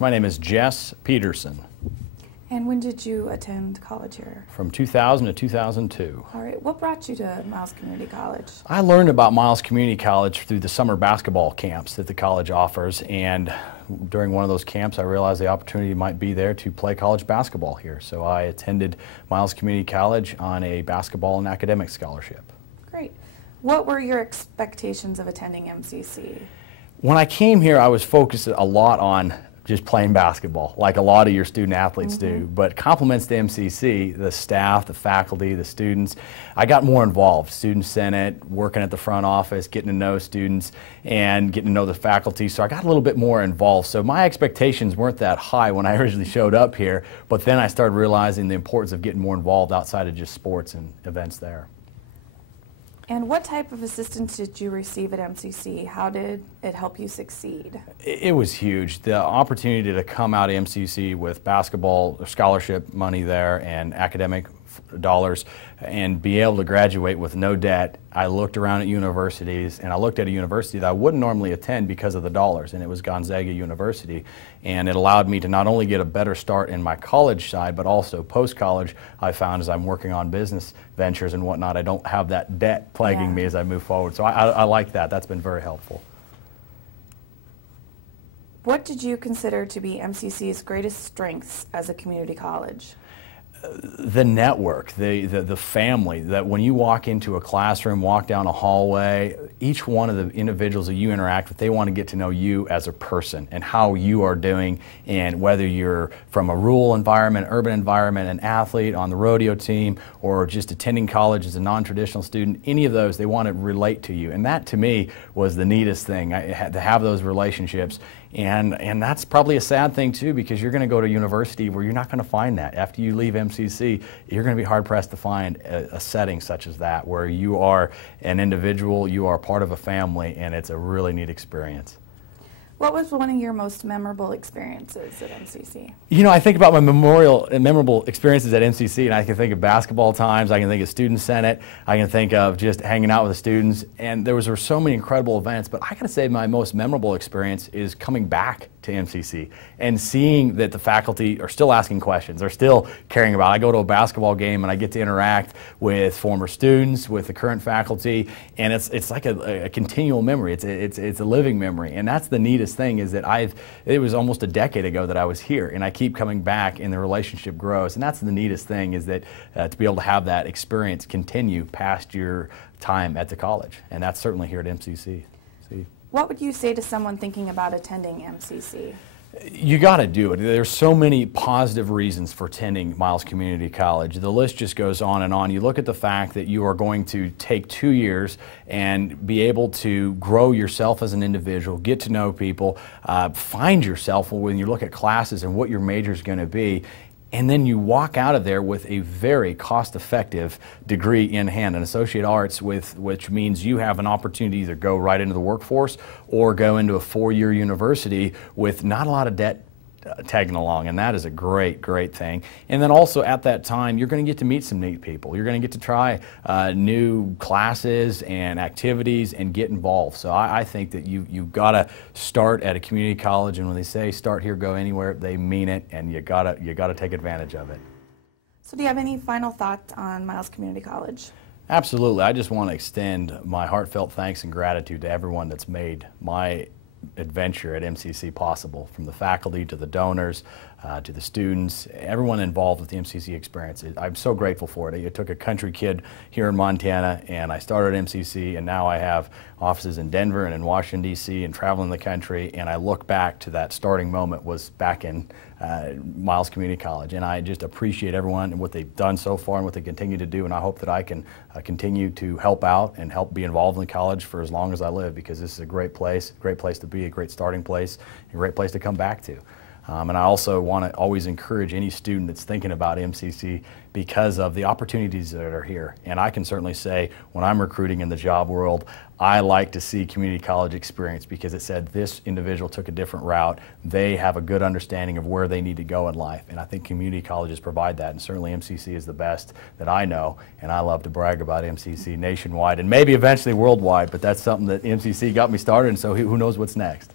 My name is Jess Peterson. And when did you attend college here? From 2000 to 2002. All right. What brought you to Miles Community College? I learned about Miles Community College through the summer basketball camps that the college offers, and during one of those camps I realized the opportunity might be there to play college basketball here. So I attended Miles Community College on a basketball and academic scholarship. Great. What were your expectations of attending MCC? When I came here, I was focused a lot on just playing basketball, like a lot of your student athletes do. But compliments to MCC, the staff, the faculty, the students, I got more involved. Student Senate, working at the front office, getting to know students and getting to know the faculty. So I got a little bit more involved. So my expectations weren't that high when I originally showed up here, but then I started realizing the importance of getting more involved outside of just sports and events there. And what type of assistance did you receive at MCC? How did it help you succeed? It was huge. The opportunity to come out of MCC with basketball scholarship money there and academic dollars and be able to graduate with no debt. I looked around at universities, and I looked at a university that I wouldn't normally attend because of the dollars, and it was Gonzaga University. And it allowed me to not only get a better start in my college side, but also post-college, I found as I'm working on business ventures and whatnot, I don't have that debt plaguing me as I move forward. So I like that. That's been very helpful. What did you consider to be MCC's greatest strengths as a community college? The network, the family, that when you walk into a classroom, walk down a hallway, each one of the individuals that you interact with, they want to get to know you as a person and how you are doing, and whether you're from a rural environment, urban environment, an athlete on the rodeo team, or just attending college as a non-traditional student, any of those, they want to relate to you. And that to me was the neatest thing, to have those relationships. And that's probably a sad thing too, because you're going to go to university where you're not going to find that. After you leave MCC, you're going to be hard-pressed to find a setting such as that, where you are an individual, you are part of a family, and it's a really neat experience. What was one of your most memorable experiences at MCC? You know, I think about my memorable experiences at MCC, and I can think of basketball times, I can think of Student Senate, I can think of just hanging out with the students, and there were so many incredible events, but I gotta say my most memorable experience is coming back to MCC and seeing that the faculty are still asking questions, they're still caring about it. I go to a basketball game and I get to interact with former students, with the current faculty, and it's like a continual memory. It's a living memory, and that's the neatest thing, is that it was almost a decade ago that I was here, and I keep coming back and the relationship grows, and that's the neatest thing, is that to be able to have that experience continue past your time at the college, and that's certainly here at MCC. What would you say to someone thinking about attending MCC? You got to do it. There's so many positive reasons for attending Miles Community College. The list just goes on and on. You look at the fact that you are going to take 2 years and be able to grow yourself as an individual, get to know people, find yourself when you look at classes and what your major is going to be. And then you walk out of there with a very cost-effective degree in hand, an associate arts, which means you have an opportunity to either go right into the workforce or go into a 4-year university with not a lot of debt tagging along, and that is a great, great thing. And then also at that time, you're going to get to meet some neat people. You're going to get to try new classes and activities and get involved. So I think that you've got to start at a community college, and when they say start here, go anywhere, they mean it, and you got to take advantage of it. So do you have any final thoughts on Miles Community College? Absolutely. I just want to extend my heartfelt thanks and gratitude to everyone that's made my adventure at MCC possible, from the faculty to the donors to the students, everyone involved with the MCC experience. I'm so grateful for it. I took a country kid here in Montana, and I started at MCC, and now I have offices in Denver and in Washington, D.C., and traveling the country, and I look back to that starting moment was back in Miles Community College, and I just appreciate everyone and what they've done so far and what they continue to do, and I hope that I can continue to help out and help be involved in the college for as long as I live, because this is a great place to be, a great starting place, a great place to come back to. And I also want to always encourage any student that's thinking about MCC because of the opportunities that are here. And I can certainly say, when I'm recruiting in the job world, I like to see community college experience, because it said this individual took a different route. They have a good understanding of where they need to go in life. And I think community colleges provide that. And certainly MCC is the best that I know. And I love to brag about MCC nationwide and maybe eventually worldwide. But that's something that MCC got me started, and so who knows what's next.